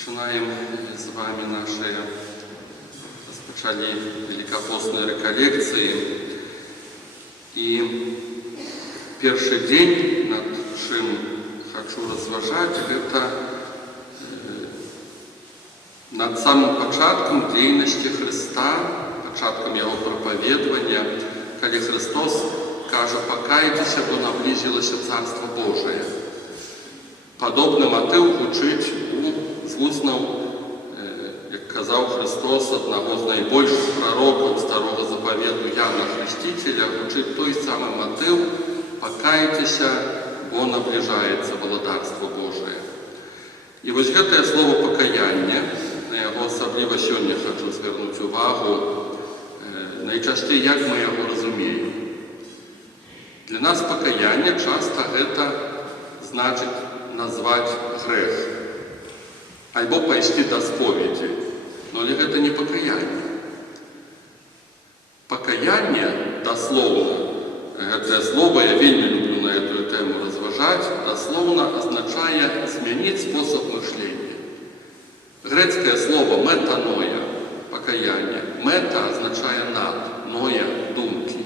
Починаем с вами наши великопостные реколлекции. И первый день, над чым хочу разважать, это над самым початком деятельности Христа, початком Его проповедования, когда Христос каже: «Покайтесь, бо наблизилось Царство Божие». Подобный мотив гучить з вуснаў, як казаў Христос, одного з найбольшых пророков Старого Заповеду Яна Хрестителя, гучить той самый мотив: «Покайтесь, бо наближается Владарство Божие». И вот это слово «покаяние», на его особливо сегодня хочу звернуть увагу, найчастей як мы его разумеем. Для нас покаяние часто это значит назвать грех, альбо пойти до споведи, но это не покаяние. Покаяние, дословно, это слово, я вельми люблю на эту тему разважать, дословно означает изменить способ мышления. Грецкое слово метаноя, покаяние, мета означает над, ноя, думки.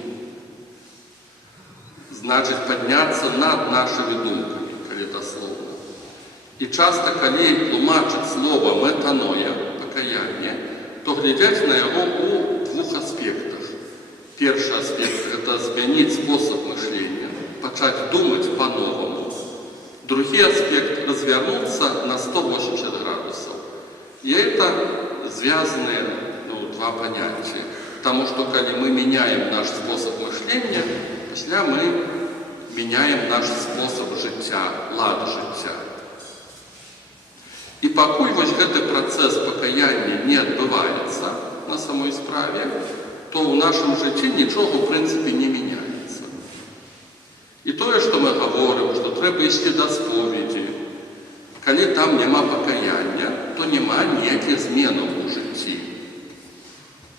Значит подняться над нашими думками, коли дословно. И часто, коли тлумачить слово метаноя, покаяние, то глядять на его у двух аспектах. Первый аспект – это изменить способ мышления, начать думать по-новому. Другой аспект – развернуться на 180 градусов. И это связанные два понятия. Потому что, когда мы меняем наш способ мышления, после мы меняем наш способ життя, лад життя. И покуль вот этот процесс покаяния не отбывается на самой справе, то в нашем житті ничего в принципе не меняется. И то, что мы говорим, что треба идти до споведи, коли там нема покаяния, то нема никаких змен у житті.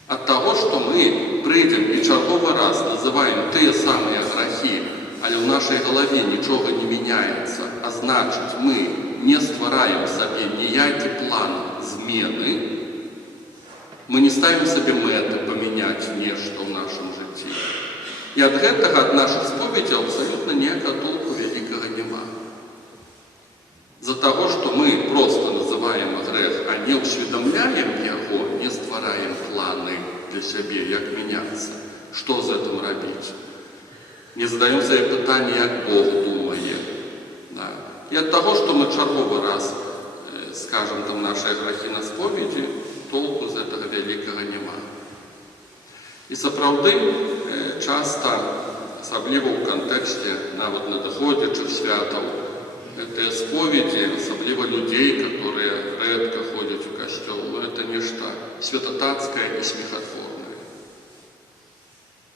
От того, что мы придем и черговый раз называем те самые грехи, але в нашей голове ничего не меняется, а значит мы не ствараем себе ніякі план змены, мы не ставим себе меты поменять нечто в нашем житті. И от этого, от наших споведей абсолютно ніякого толку великого нема. За того, что мы просто называем грех, а не усведомляем его, не ствараем планы для себе, как меняться, что за этим робить. Не задаем себе питание, как Бог думает. Да. И от того, что мы черговый раз скажем там наши грехи на споведи, толку з этого великого нема. І сапраўды часто, особливо в контексте нават надыходзячых святаў, это споведи, особливо людей, которые редко ходят в костел, но это нечто святотатское и смехотворное.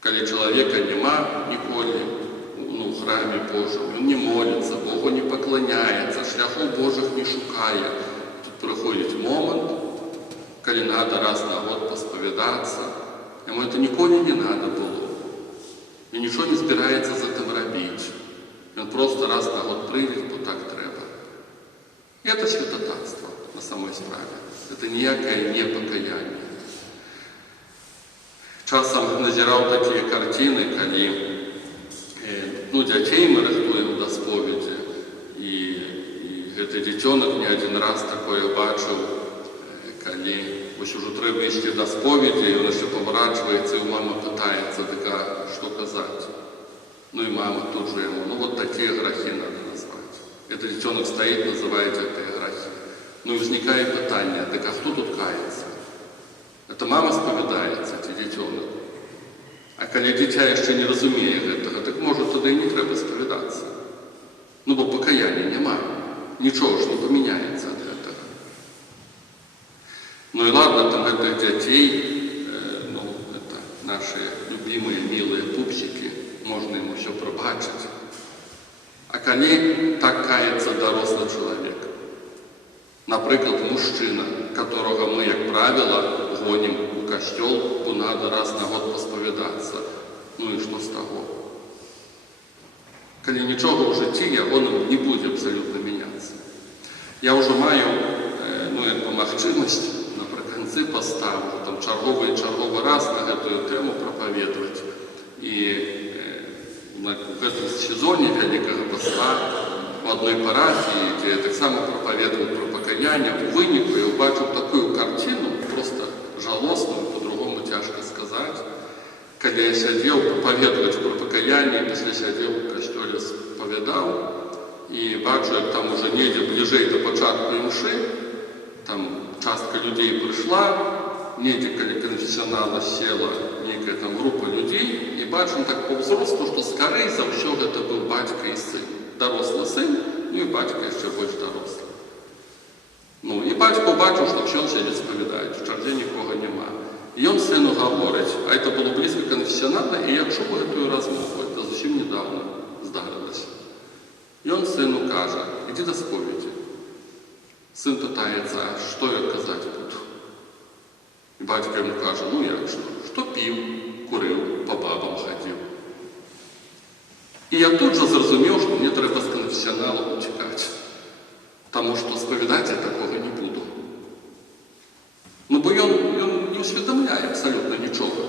Когда человека нема николи в храме Божьем, он не молится, Богу не поклоняется, шляхов Божьих не шукает. Тут приходит момент, когда надо раз на год посповедаться, ему это николи не надо было. И ничего не збирається за тим робити. Он просто раз на год прийде, бо так треба. И это святотатство на самой справе. Это ніяке не покаяние. Часом назирал такие картины, коли детей мы рихтуем до споведи. И этот детенок не один раз такое бачил, коли ось уже треба йти до сповіді, і вона ще поворачується, і у мами питається, така, що казати. Ну и мама тут же ему, вот такие грехи надо назвать. Этот детенок стоит, называет это грехи. Ну и возникает питание, так а кто тут кается? Это мама споведается, это детенок. А коли дитя еще не разумеет этого, так может тогда и не треба споведаться. Ну бо покаяння нема, ничего ж не поменяется от этого. Ну и ладно, там этих детей, это наши любимые, милые пупсики, можно ему все пробачить. А коли так кается дорослый человек, например, мужчина, которого мы, как правило, гоним в костел, бо надо раз на год посповедаться. Ну и что с того? Коли ничего в житті, он не будет абсолютно меняться. Я уже маю, як па магчымасці напрыканцы паста там чарговы раз на гэтую тэму прапаведаваць. І у гэтым сезоне вялікага паста у адной парафіі, дзе я таксама прапаведаваў пра пакаянне, у выніку я ўбачыў такую карціну, проста жалосную, по-другому цяжка сказаць. Калі я сядзеў прапаведаваць пра пакаянне, пасля сядзеў у касцёле спавядаў, і бачу, як там уже недзе бліжэй да пачатку імшы, там частка людзей прыйшла, недзе каля канфесіянала села нейкая там група людзей, і бачым так па-ўзросту, што скарэй за ўсё гэта быў бацька і сын. Дарослы сын, ну і бацька яшчэ больш дарослы. Ну і бацька бачыў, што ксёндз сядзіць спавядае, у чарзе нікога няма. І ён сыну гаворыць, а это было блізка канфесіянала, і я чуў гэтую размову, это зусім недавно здарылася. І ён сыну кажа, ідзі да споведзі. Сын пытаецца, што я казаць буду. І бацька яму кажа, ну як што піў, курыў, па бабам хадзіў. І я тут жа зразумеў, што мне трэба з канфесіянала уцікаць, таму што спавядаць я такога не буду. Ну бо ён не усведамляе абсалютна нічога.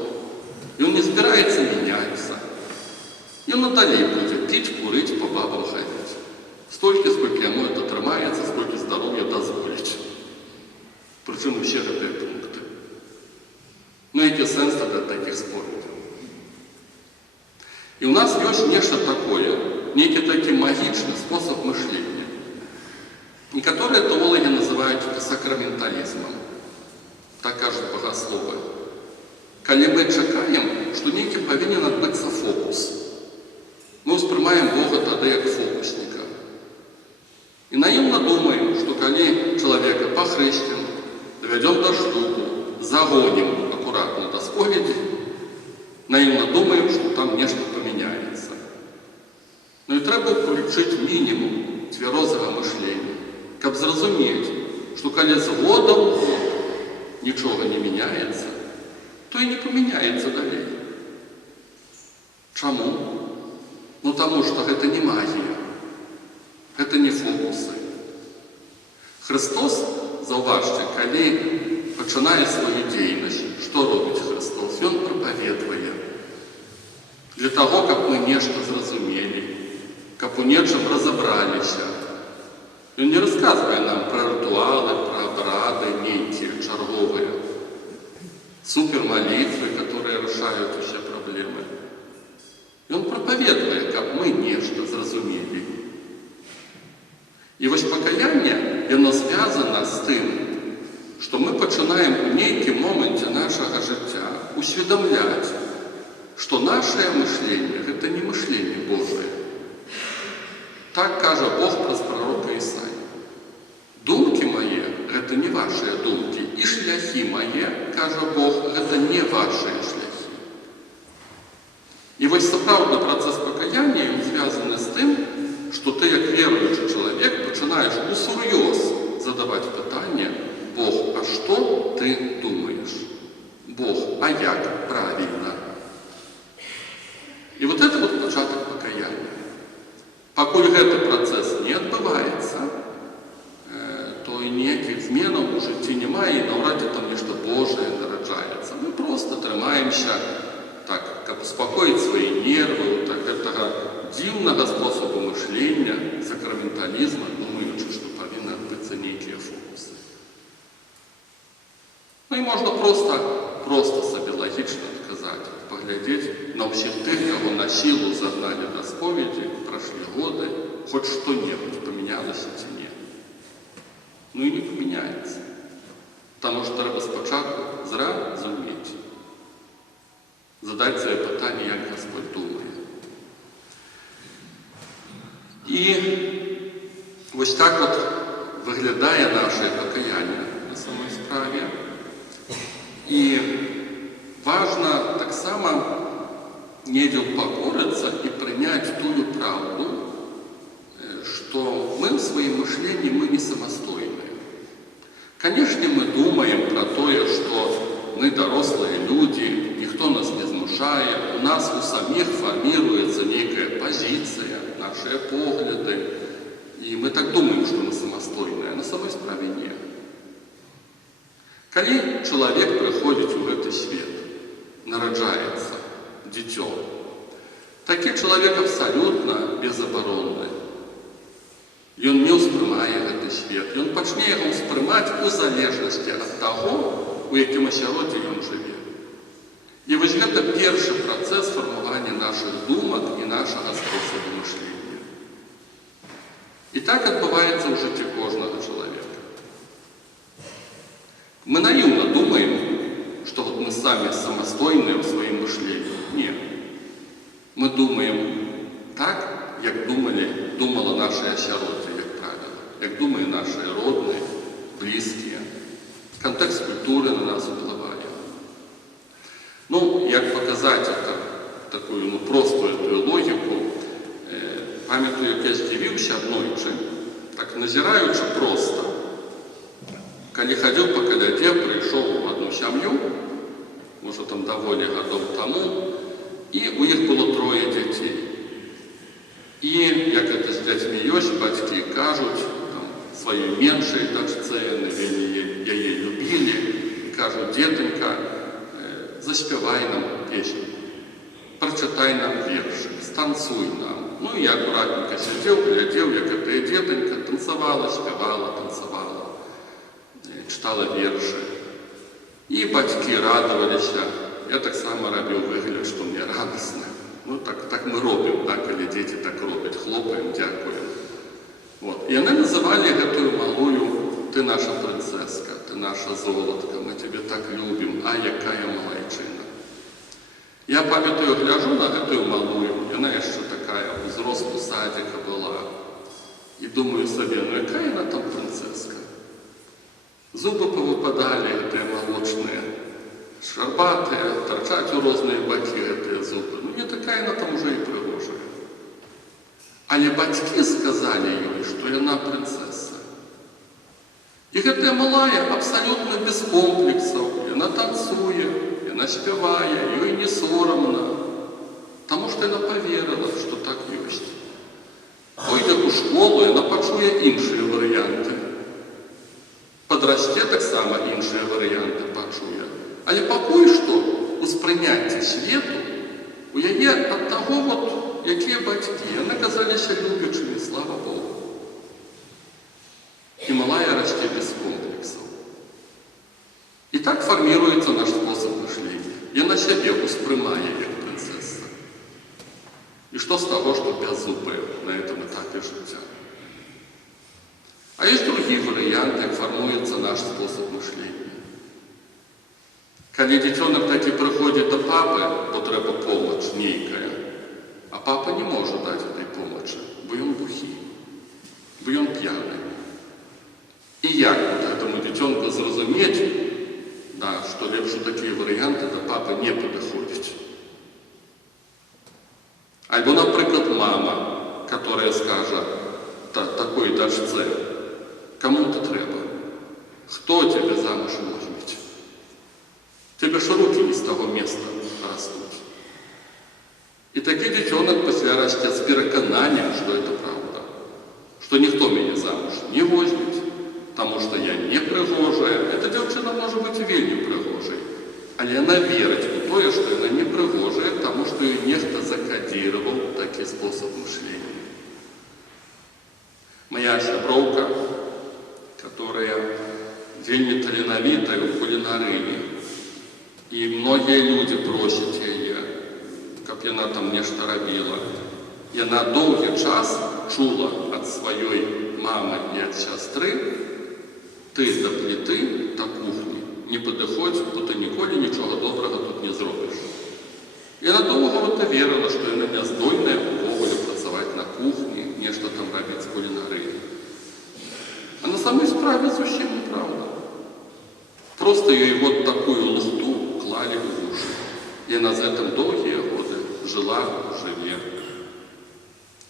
Ён не збіраецца мяняцца. Ён надалей будзе піць, курыць, па бабам хадзіць. Столькі, сколькі яму это трымаецца, сколькі здароўя дазволіць. Прычым усе гэтыя пункты. Ну які сэнс тады ад такіх споведзяў? І ў нас ёсць нешта такое, нейкі такі магічны спосаб мышлення. Некаторыя тэолагі называюць сакраменталізмам. Так кажуць багасловы. Калі мы чакаем, што нейкі павінен адбыцца фокус, мы ўспрымаем Бога тады як фокусніка. І наіўна думаем, што калі чалавека пахрысцім, давядзём да шлюбу, загонім акуратна да споведзі, наіўна думаем, што там нешта памяняецца. Ну і трэба ўключыць мінімум цвярозага мышлення, каб зразумець, што калі з года ў год нічога не мяняецца, то і не памяняецца далей. Чаму? Ну таму што гэта не магія, гэта не фокусы. Христос, заўважце, калі пачынае сваю дзейнасць, што робіць Христос? Ён прапаведвае. Для таго, каб мы нешта зразумелі, каб у нечым разабраліся. Ён не расказвае нам пра рытуалы, пра абрады, нейкія чарговыя, супермалітвы, которые рашаюць усе праблемы. Ён прапаведвае, каб мы нешта зразумелі. І вось пакаянне, яно звязана з тым, што мы пачынаем у нейкім моменце нашага жыцця усведамляць, што нашае мышленне – гэта не мышленне Божае. Так кажа Бог праз прарока Ісаі. Думкі мае – гэта не вашыя думкі, і шляхі мае, кажа Бог, гэта не вашыя шляхі. І вось сапраўдны працэс пакаяння, ён звязаны з тым, што ты, як веруючы чалавек, пачынаеш усур'ёз задаваць пытанне: Бог, а што ты думаеш? Бог, а як правільна? І вот это вот пачатак пакаяння. Пакуль гэты працэс не адбываецца, то і ніякіх зменаў у жыцці няма, і наўрад ці там нешта Божае нараджаецца. Мы проста трымаемся так, каб успакоіць свае нервы, так гэтага дзіўнага спосабу мышлення, сакраменталізма, думаючы, што павінны адбыцца нейкія фокусы. Ну і можна проста сабе лагічна адказаць, паглядзець на ўсіх тых, каго на сілу загналі да споведзі, прайшлі годы, хоць што-небудзь памянялася ці не. Ну і не памяняецца. Таму што трэба спачатку зразумець. Задаць сабе пытанне, як Гасподь думае. І вось так вот выглядае нашае пакаянне на самой справе. І важна таксама недзе упакорыцца і прыняць тую праўду, што мы ў сваім мышленні мы не самастойныя. Канешне, мы думаем пра тое, што мы дарослыя людзі, ніхто нас не змушае, у нас у саміх фарміруецца нейкая пазіцыя, нашыя погляды, і мы так думаем, што мы самастойныя, на самой справе не. Калі чалавек прыходзіць у гэты свет, нараджаецца дзіцём, такі чалавек абсалютна безабаронны. Ён не ўспрымае гэты свет, ён пачне яго ўспрымаць у залежнасці ад таго, у якім асяроддзі ён жыве. І вось гэта першы працэс фармавання нашых думак і нашага спосабу мышлення. І так адбываецца ў жыцці кожнага чалавека. Мы наіўна думаем, што вот мы самі самастойныя ў сваім мышленні. Не. Мы думаем так, як думала наша асяроддзе, як правіла, як думалі нашыя родныя, блізкія. Кантэкст культуры на нас уплывае. Ну, як паказаць такую простую эту логіку, памятаю, як я здзівіўся аднойчы, так назіраючы проста. Калі хадзіў па каляде, прыйшоў у адну сям'ю, можа там даволі гадоў таму, і у іх было 3 дзяцей. І, як гэта з дзяцьмі ёсць, бацькі кажуць сваёй меншай дачцэ, яны вельмі яе любілі, і кажуць: «Дзетанька, заспявай нам песню, прачытай нам вершык, станцуй нам». Ну, і я акуратненька сядзеў, глядзеў, як гэтая дзетанька танцавала, спявала, танцавала, чытала вершы. І бацькі радаваліся. Я таксама рабіў выгляд, што мне радасна. Ну, так мы робім, калі дзеці так робяць, хлопаем, дзякуем. І яны называлі гэтую малую: «Ты наша прынцэска, ты наша золатка, мы тебе так любім, а якая малайчына». Я памятаю, гляжу на гэтую малую, яна яшчэ такая ўзросту садзіка была, і думаю сабе: ну якая яна там прынцэска? Зубы павыпадалі гэтыя малочныя, шарбатыя, тарчаць у розныя бакі гэтыя зубы. Ну не такая яна там ужо і прыгожая. Але бацькі сказалі ёй, што яна прынцэса. І гэтая малая абсалютна без комплексаў, яна танцуе, яна спявае, ёй не сорамна, таму што яна паверыла, што так ёсць. Пойдзе ў школу, яна пачуе іншыя варыянты. Падрасце, таксама іншыя варыянты пачуе. Але пакуль што ўспрыняцце свету у яе ад таго, якія бацькі, яны казаліся любячымі, слава Богу. І малая расце без комплексаў. І так фарміруецца наш спосаб мышлення. Яна сябе ўспрымае як прынцэса. І што з таго, што бяззубая на этом этапе жыцця? А ёсць другі варыянт, як фармуецца наш спосаб мышлення. Калі дзіцёнак такі прыходзіць да папы, бо трэба помач нейкая, а папа не можа даць этой помачы, бо ён бухі, бо ён п'яны. І як гэтаму дзіцёнку зразумець, што лепш у такія варыянты да папы не падыходзіць? Альбо, напрыклад, мама, которая скажа такой дачцэ: «Кому ты трэба? Хто тебе замуж возьмець? Тебе ж рукі не з таго места растуць». І такі дзіцёнак пасля расце з перакананнем, што это правда, што ніхто мяне замуж не возьмець, таму што я не прыгожая. Эта дзяўчына можа быць вельмі прыгожай, але яна верыць у тое, што яна не прыгожая, таму што ёй нехта закадзіраваў такі спосаб мышлення. Моя сяброўка, которая вельмі таленавітая ў кулінарыі, і многія людзі просяць яе, каб яна там нешта рабіла. Яна доўгі час чула ад сваёй мамы і ад сястры: «Ты да пліты, да кухні не падыходзь, бо ты ніколі нічога добрага тут не зробіш». Яна доўга верыла, што яна няздольная увогуле працаваць на кухні, нешта там рабіць з кулінарыі. А на самой справе зусім неправда. Просто ёй такую лухту клалі ў вушы. Яна за гэтым доўгія годы жила, жыве.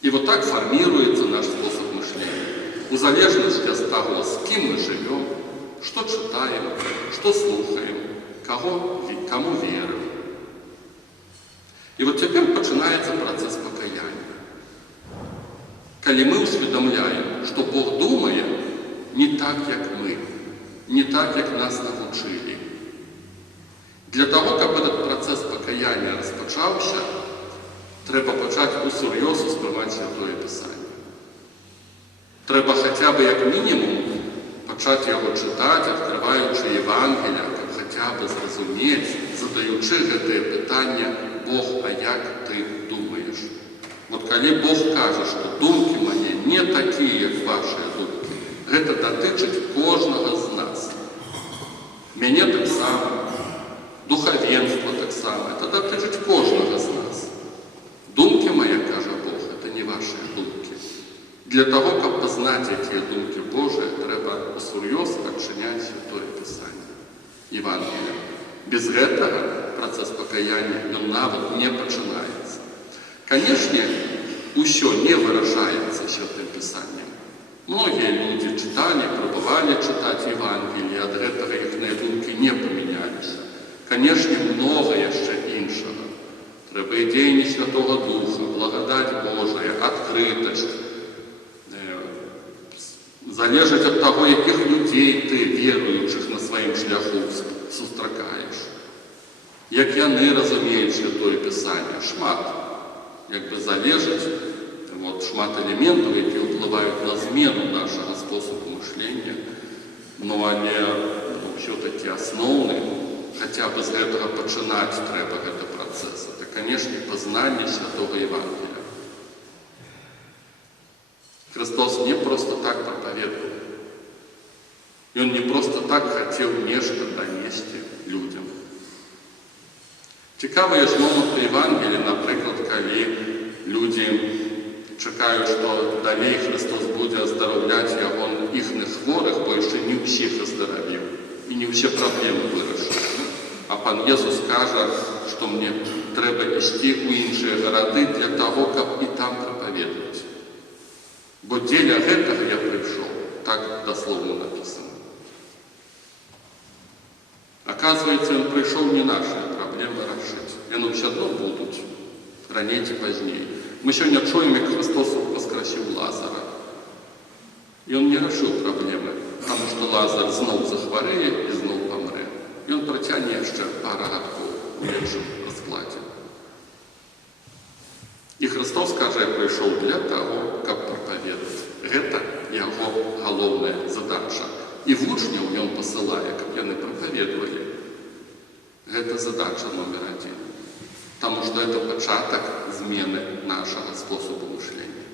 І так фарміруецца наш спосаб мышлення. У залежнасці ад таго, з кім мы жывём, што чытаем, што слухаем, каму верым. І цяпер пачынаецца працэс пакаяння. Калі мы ўсведамляем, што Бог думае не так, як мы, не так, як нас навучили. Для того, каб этот працэс пакаяння распачаўся, трэба пачаць усур'ёз успрымаць Святое Пісанне. Трэба хаця бы як мінімум пачаць яго чытаць, адкрываючы Евангелія, каб хаця бы зразумець, задаючы гэтае пытанне: Бог, а як ты думаеш? Вот калі Бог кажа, што думкі мае не такія, як вашыя думкі, гэта датычыць кожнага з нас. Мяне таксама, духавенства таксама, это датычыць кожнага з нас. Думкі мае, кажа Бог, это не вашыя думкі. Для того, каб пазнаць, якія думкі Божыя, трэба усур'ёз адчыняць Святое Пісанне, Евангелие. Без гэтага працэс пакаяння ён нават не пачынаецца. Канешне, усё не вырашаецца Святым Пісаннем. Многія людзі чыталі, прабавалі чытаць Евангелие, ад гэтага іхныя думкі не памяняліся. Канешне, многа яшчэ іншага. Трэба і дзеянне Святога Духа, благадаць Божая, адкрытасць. Залежыць ад таго, якіх людзей ты, веруючых, на сваім шляху сустракаеш. Як яны разумеюць Святое Пісанне, шмат. Залежыць, шмат элементаў, якія ўплываюць на змену нашага спосабу мышлення, але ўсё-такі асноўны, хаця бы з гэтага пачынаць трэба гэты працэс. Это, канешне, пазнанне Святога Евангелия. Христос не просто так прапаведаваў. Ён не просто так хацеў нешта данесці людзям. Цікавы ёсць момант у Евангеліі, напрыклад, калі людзі чакаюць, што далей Христос будзе аздараўляць іхных хворых, бо яшчэ не ўсіх аздаравіў і не ўсе праблемы вырашыў. А Пан Jesús кажа, што мне трэба ісці ў іншыя гарады для таго, каб і там прапаведаваць. Бо дзеля гэтага я прыйшоў. Так даслоўна напісана. Аказваецца, ён прыйшоў не нашыя праблемы рашыць. Яны ўсё адно будуць, раней ці пазней. Мы сёння чуем, як Христос воскресіў Лазара. Ён не рашыў праблемы, таму што Лазар зноў захварэе і зноў памрэ. Ён працягне яшчэ пару гадкоў у іншым раскладзе. І Христос кажа, я прыйшоў для таго, каб прапаведаць. Гэта яго галоўная задача. І вучняў ён пасылае, каб яны прапаведавалі. Гэта задача номер 1. Таму што это пачатак змены нашага спосабу мышлення.